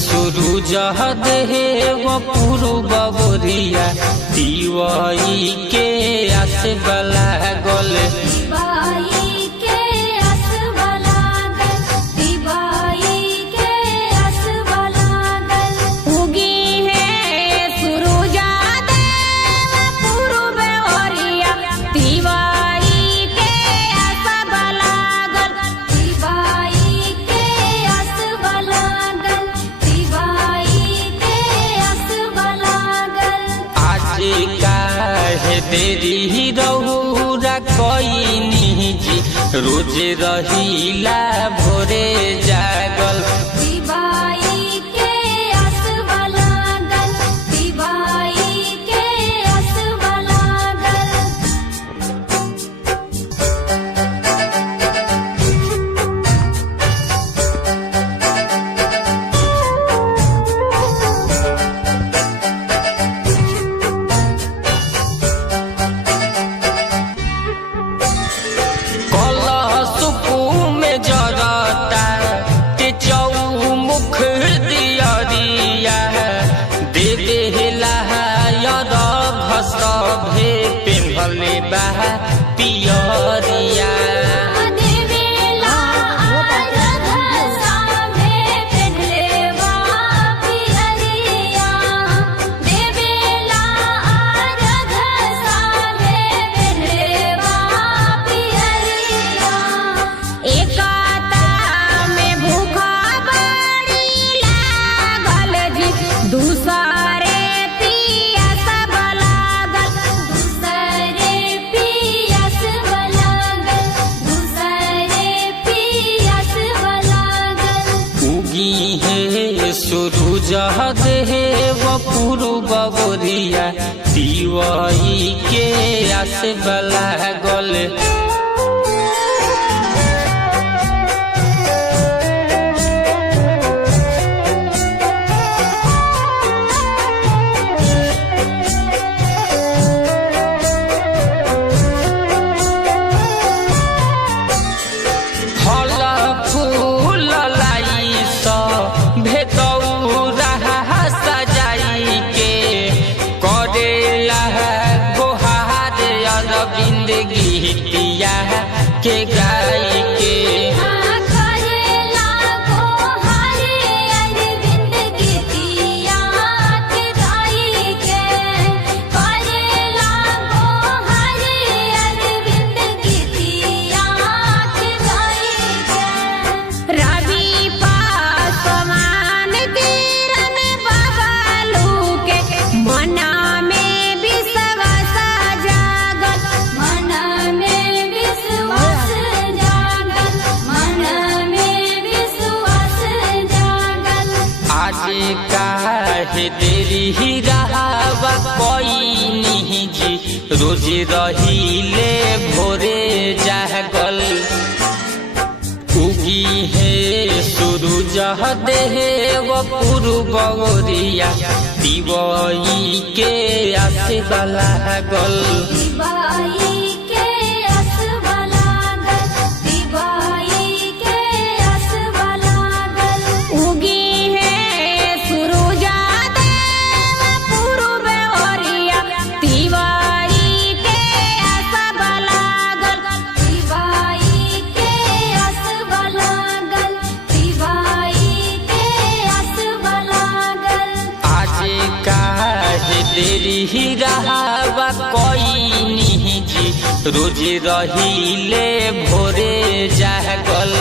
सूरज देव पूर्व बोरिया दिवाई के आस बला गल तेरी रहुरा कोई निजी रोज रहीला भोरे जागल सभे पिन्हले बा पियरिया सूरज देव पूर्व बोरिया दिवाई के आस बला गल गीतिया के गाय के काहे तेरी ही रहावा कोई निजी रोज रहीले भोरे जागल उगी है सूरज देव पूर्व बोरिया दिवाई के आस बला गल तेरी ही रहावा कोई निजी रोज रहीले भोरे जागल।